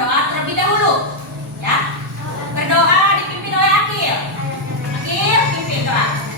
berdoa terlebih dahulu. Ya. Berdoa dipimpin oleh Akil. Akil, pimpin doa.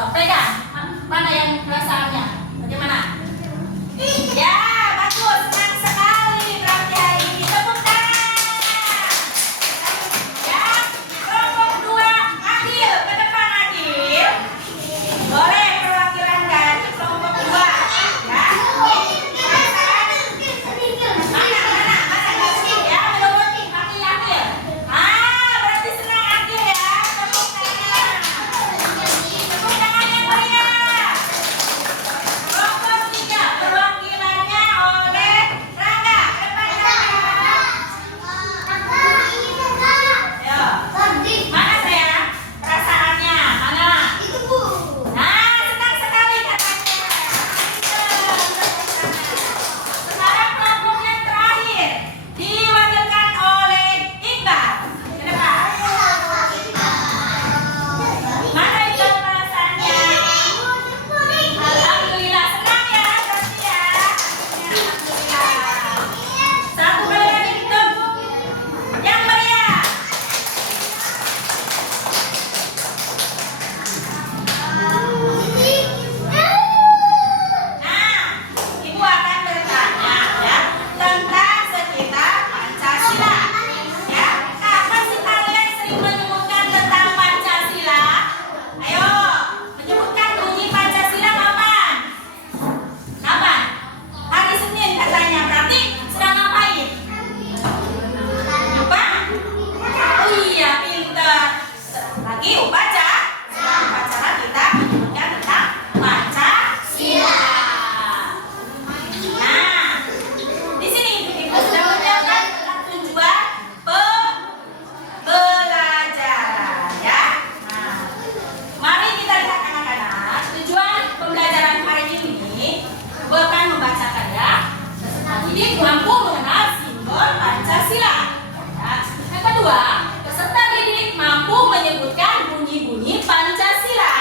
So, pegang. Mana yang perasaannya? Bagaimana? Ya, bagus. Senang sekali berarti hari ini. Tepuk tangan. Ya, kelompok 2 Agil ke depan Agil. Boleh perwakilan dari kelompok 2. Ya. Mana? Masa nggak sih? Ya, menurut Agil. Berarti senang Agil ya. Tepuk tangan. Tepuk tangan yang meriah. Kelompok 3 perwakilannya oleh Rangga. Ke depan Rangga. Ayo. Mana sayang? Perasaannya? Mana? Nah, senang sekali katanya. Sekarang kelompok yang terakhir diwakilkan oleh Iqbal. Ke depan. Mana Iqbal perasaannya? Alhamdulillah senang ya berarti ya. Alhamdulillah. Satu kali lagi ditepuk yang meriah. Nah, Ibu akan bertanya ya tentang sekitar Pancasila. Ya, kapan sih kalian sering menyebutkan tentang Pancasila? Ayo, menyebutkan bunyi Pancasila kapan? Kapan? Hari Senin katanya. Berarti sedang ngapain? Lupa? Oh iya, pintar. Lagi upacara. Sedang upacara kita menyebutkan tentang Pancasila. Nah, di sini Ibu sudah menjelaskan tentang tujuan pembelajaran ya. Nah, mari kita lihat anak-anak. Tujuan pembelajaran hari ini Ibu akan membacakan ya. Peserta didik mampu mengenal simbol Pancasila. Ya. Yang kedua, peserta didik mampu menyebutkan bunyi-bunyi Pancasila.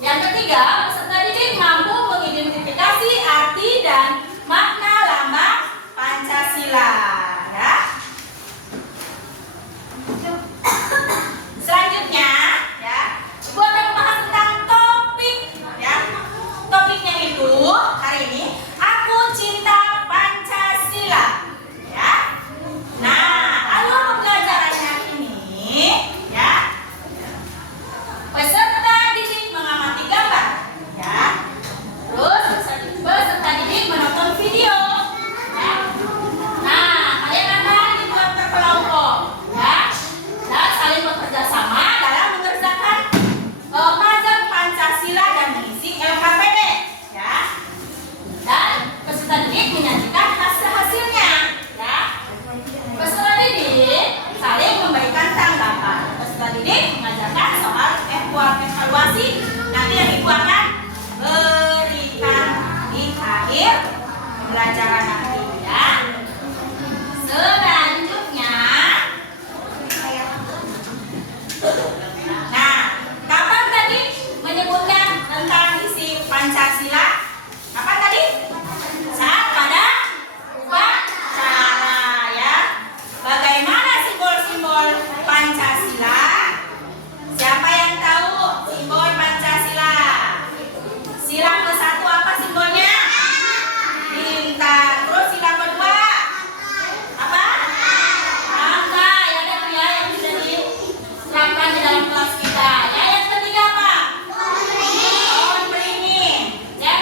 Yang ketiga, peserta didik mampu mengidentifikasi arti dan makna lambang Pancasila. Ya. Selanjutnya, ya, Ibu akan membahas tentang topik. Ya. Topiknya itu hari ini, aku cinta Pancasila. Ya. Nah, alur pembelajarannya ini, ya. Peserta didik mengamati gambar, ya. Terus peserta didik menonton video, ya. Nah, kalian akan dibuat berkelompok, ya, dan saling bekerja sama dalam mengerjakan puzzle Pancasila dan mengisi LKPD, ya. Dan peserta didik menyajikan hasilnya, ya. Peserta didik saling memberikan tanggapan. Peserta didik mengajarkan soal evaluasi nanti yang Ibu akan berikan di akhir pembelajaran nanti ya. Selanjutnya, nah, kapan tadi menyebutkan tentang isi Pancasila? Kapan tadi? Saat pada upacara ya. Bagaimana simbol-simbol Pancasila? Siapa yang tahu simbol Pancasila? Sila ke-1 apa simbolnya? Bintang. Terus sila kedua apa? Angka. Ya ada tuh ya yang sudah diterapkan di dalam kelas kita. Ya, yang ketiga apa? Pohon beringin. Yang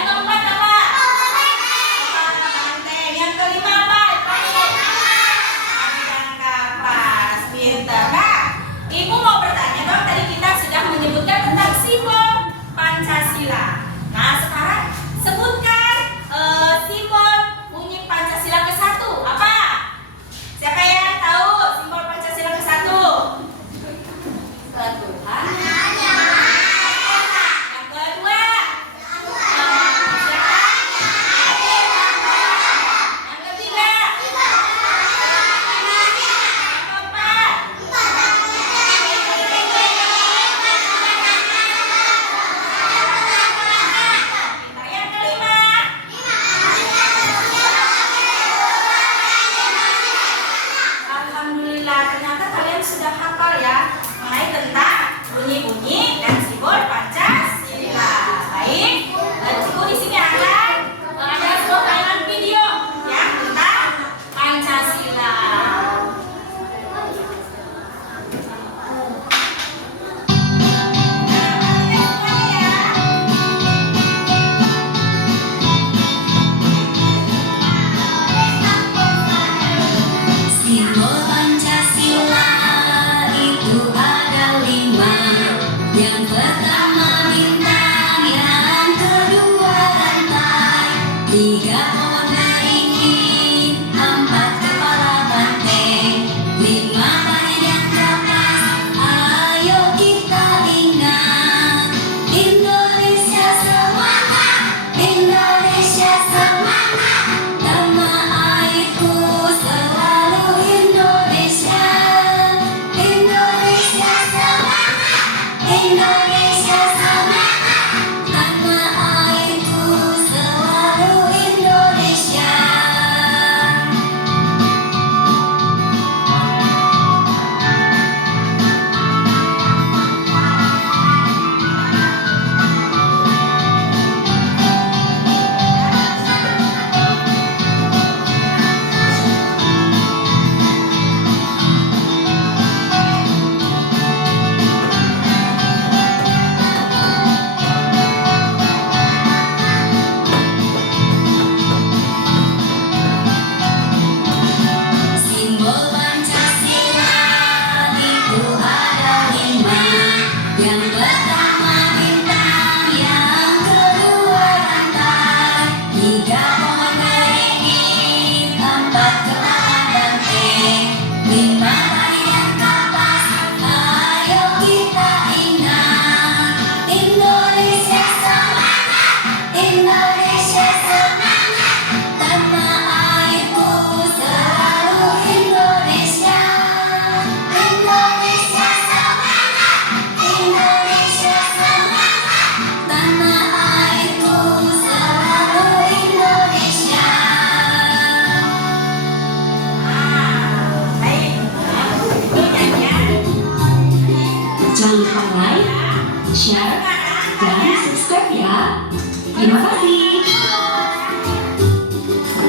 Terima kasih.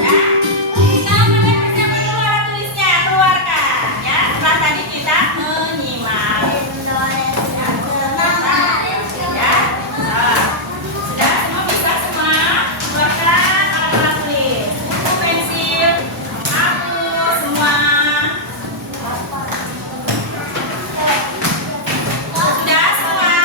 Ya, sekarang kalian persiapkan dulu alat tulisnya, keluarkan. Ya, setelah tadi kita menyimak. Ya, sudah semua bisa semua. Keluarkan alat tulis, buku, pensil, hapus semua. Sudah semua.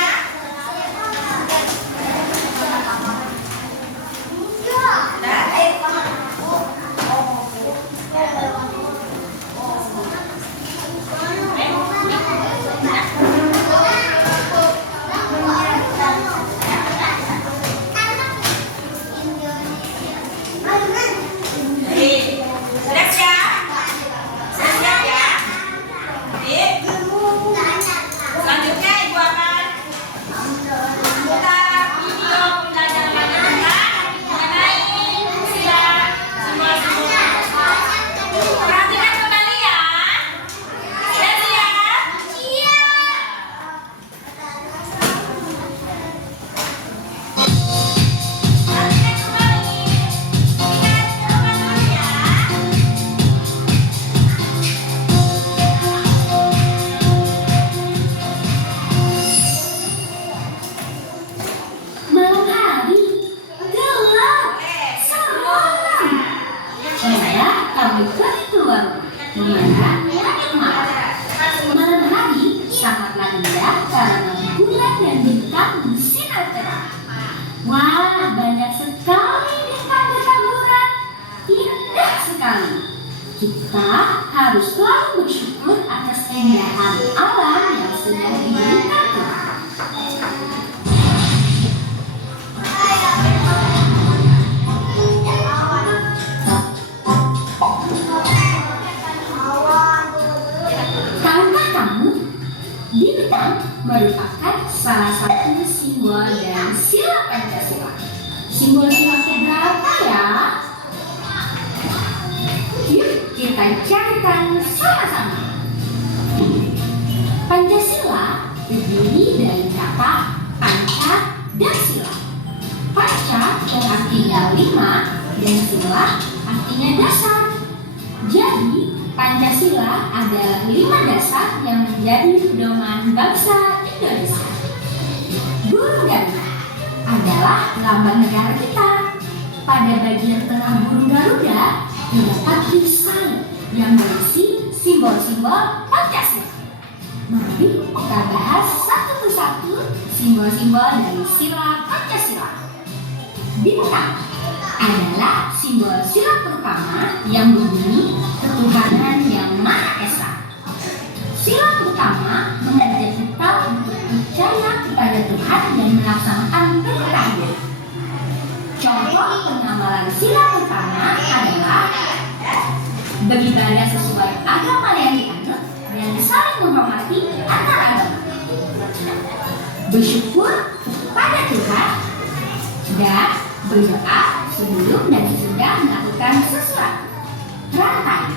Sudah siap? Sudah siap ya? Jadi, selanjutnya Ibu akan putar video pembelajaran kita mengenai sila simbol-simbol. Perhatikan kembali ya. Sudah siap? Perhatikan kembali. Ingat jawaban dulu ya. Malam hari gelap seram. Saya kami pergi keluar melihat langit malam. Malam hari sangatlah indah karena bulan dan bintang bersinar terang. Wah, banyak sekali bintang bertaburan. Indah sekali. Kita harus selalu bersyukur atas keindahan alam yang sudah diberikan Tuhan. Tahukah kamu, bintang merupakan salah satu simbol dari sila Pancasila. Simbol-simbol berapa ya? Yuk kita carikan sama-sama. Pancasila terdiri dari kata panca dan sila. Panca artinya 5 dan sila artinya dasar. Jadi Pancasila adalah 5 dasar yang menjadi pedoman bangsa Indonesia. Burung Garuda adalah lambang negara kita. Pada bagian tengah burung Garuda terdapat tulisan yang berisi simbol-simbol Pancasila. Mari kita bahas satu persatu simbol-simbol dari sila Pancasila. Bintang adalah simbol sila pertama yang berbunyi ketuhanan yang Maha Esa. Sila pertama mengajak kita untuk percaya kepada Tuhan dan melaksanakan perintahnya. Contoh pengamalan sila pertama adalah beribadah sesuai agama yang dianut dan saling menghormati antar agama. Bersyukur kepada Tuhan dan berdoa sebelum dan sesudah melakukan sesuatu. Rantai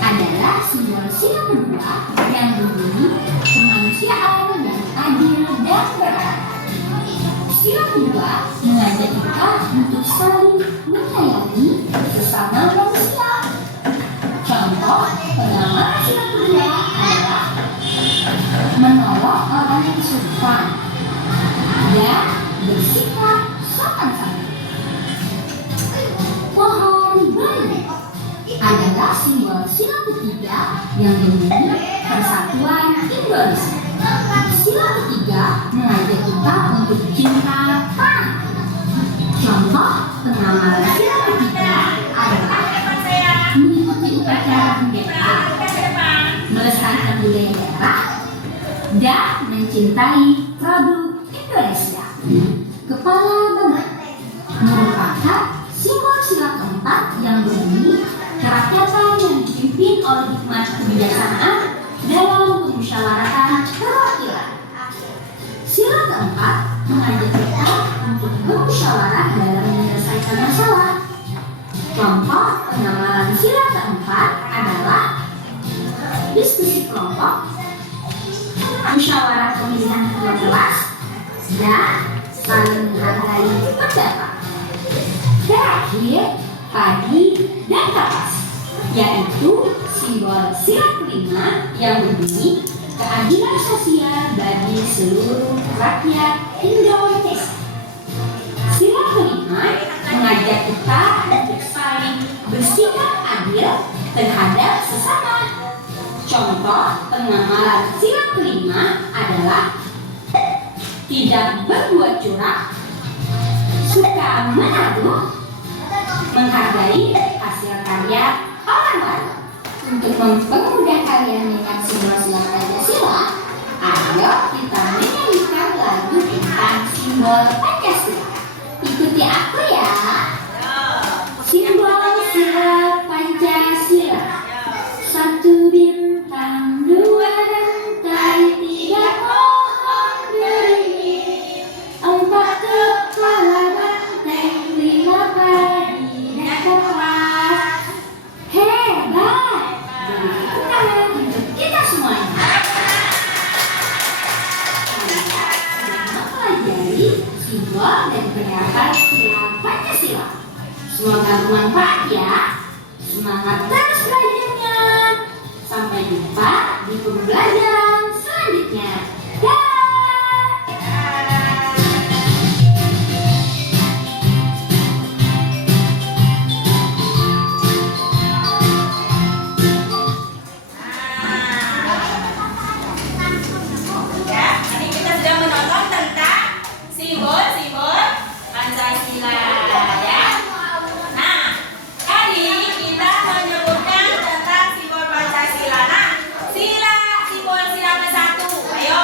adalah simbol sila kedua yang berbunyi kemanusiaan yang adil dan beradab. Sila kedua mengajak kita untuk saling menyayangi sesama manusia. Contoh pengamalan sila kedua adalah menolong orang yang kesulitan dan bersikap sopan santun. Pohon beringin adalah simbol sila ketiga yang berbunyi Persatuan Indonesia. Sila ketiga mengajak kita untuk cinta tanah. Contoh pengamalan sila ketiga adalah mengikuti upacara bendera, melestarikan budaya daerah, dan mencintai produk Indonesia. Kepala Bangsa merupakan simbol sila keempat yang berbunyi kerakyatan yang dipimpin oleh hikmat kebijaksanaan dalam pemusyawaratan perwakilan. Sila keempat mengajak kita untuk bermusyawarah dalam menyelesaikan masalah. Contoh pengamalan sila keempat adalah diskusi kelompok, musyawarah pemilihan ketua kelas, dan saling menghargai pendapat. air, padi, dan kapas, yaitu simbol sila kelima yang berbunyi keadilan sosial bagi seluruh rakyat Indonesia. Sila kelima mengajak kita untuk saling bersikap adil terhadap sesama. Contoh pengamalan sila kelima adalah tidak berbuat curang, suka menabung, menghargai hasil karya orang lain. Untuk mempermudah kalian dengan simbol-simbol Pancasila, ayo kita menyanyikan lagu tentang simbol Pancasila. Ikuti aku ya. Simbol sila Pancasila. Satu bintang, dua rantai, tiga pohon beringin, empat kepala banteng, lima padi dan kapas. Hebat! Beri tepuk tangan untuk kita semuanya. Kalian sudah mempelajari simbol dan pergerakan sila Pancasila. Semoga bermanfaat ya. Semangat terus belajarnya. Sampai jumpa di pembelajaran selanjutnya. Dah. Ya, tadi kita sudah menonton tentang simbol-simbol Pancasila ya. Nah, tadi kita menyebutkan tentang simbol Pancasila. Nah, simbol sila ke-1. Ayo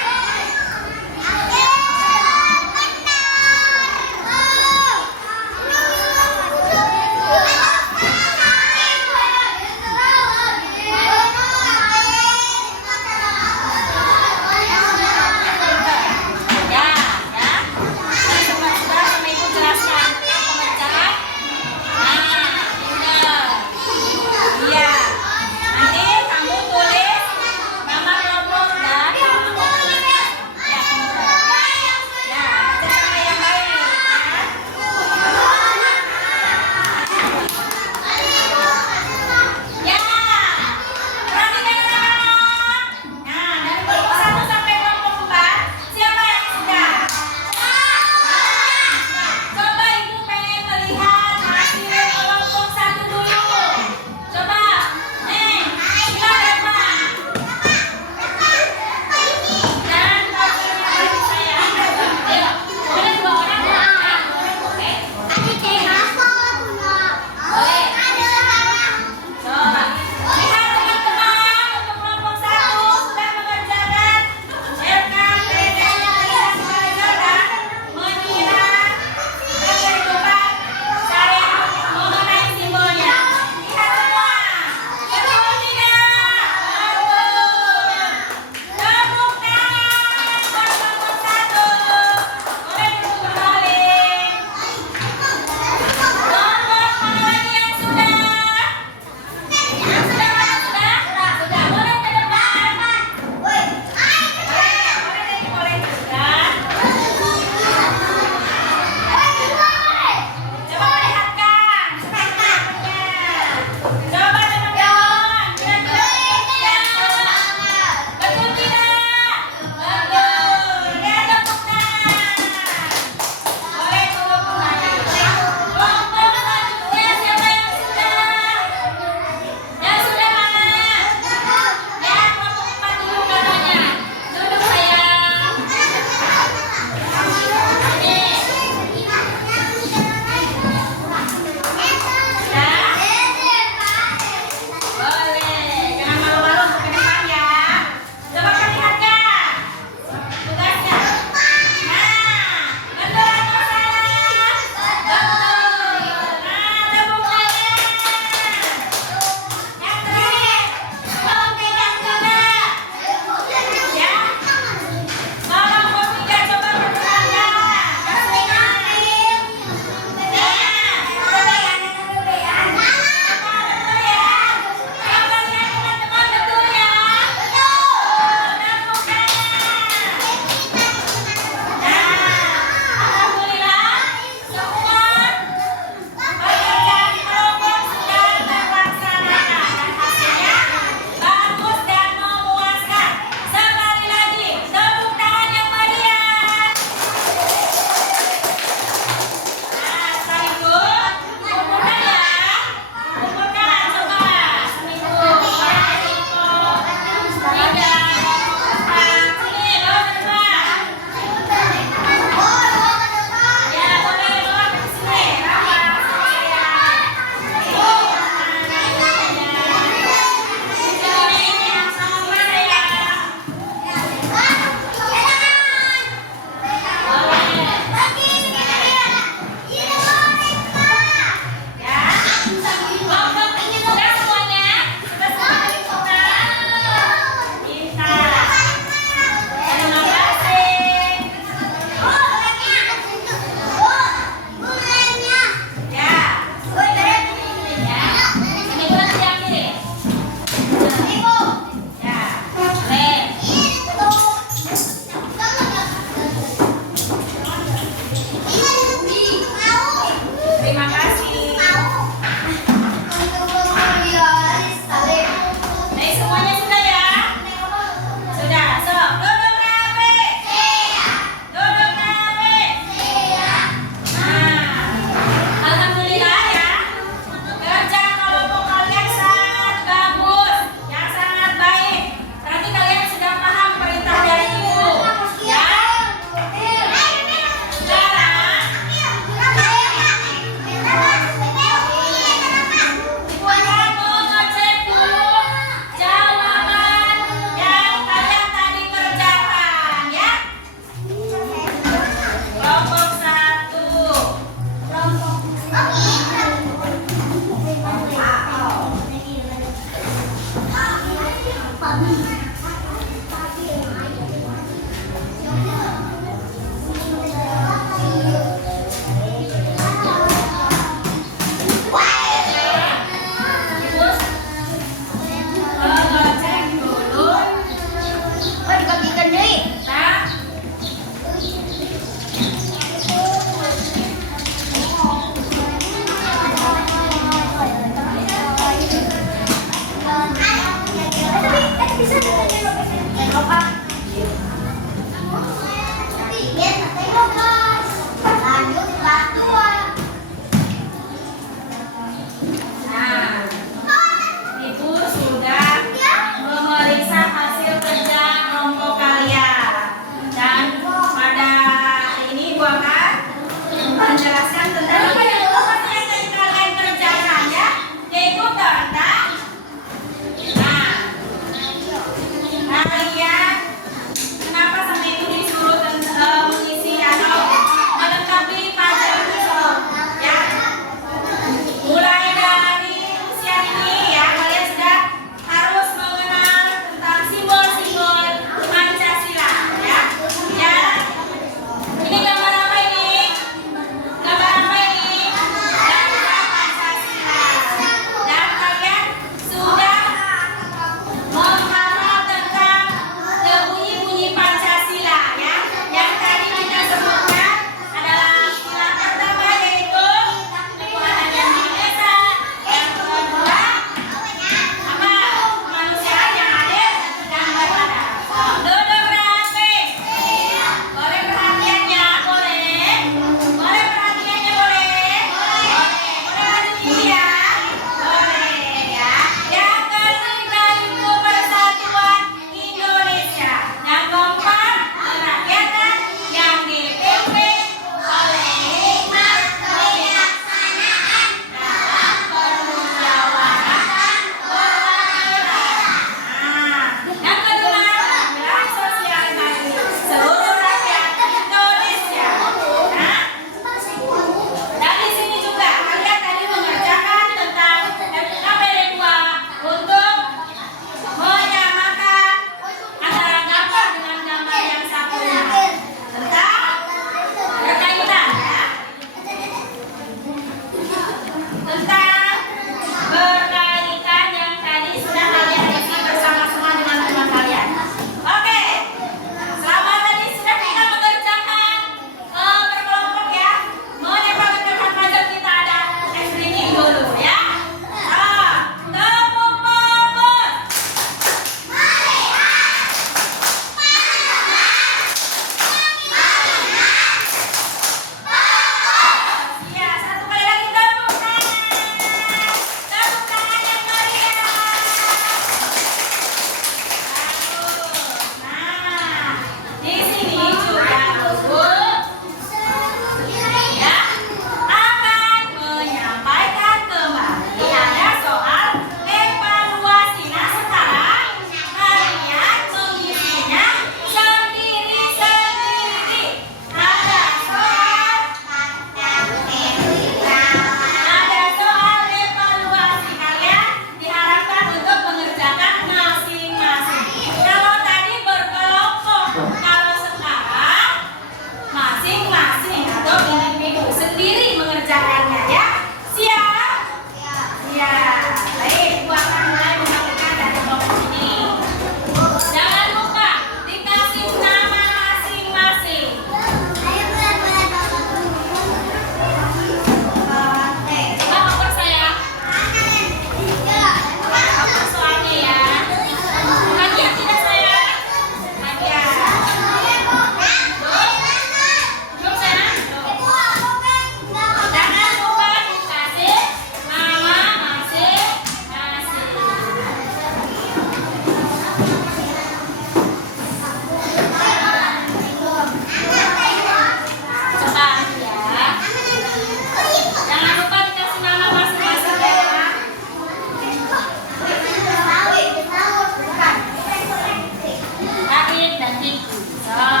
Nah,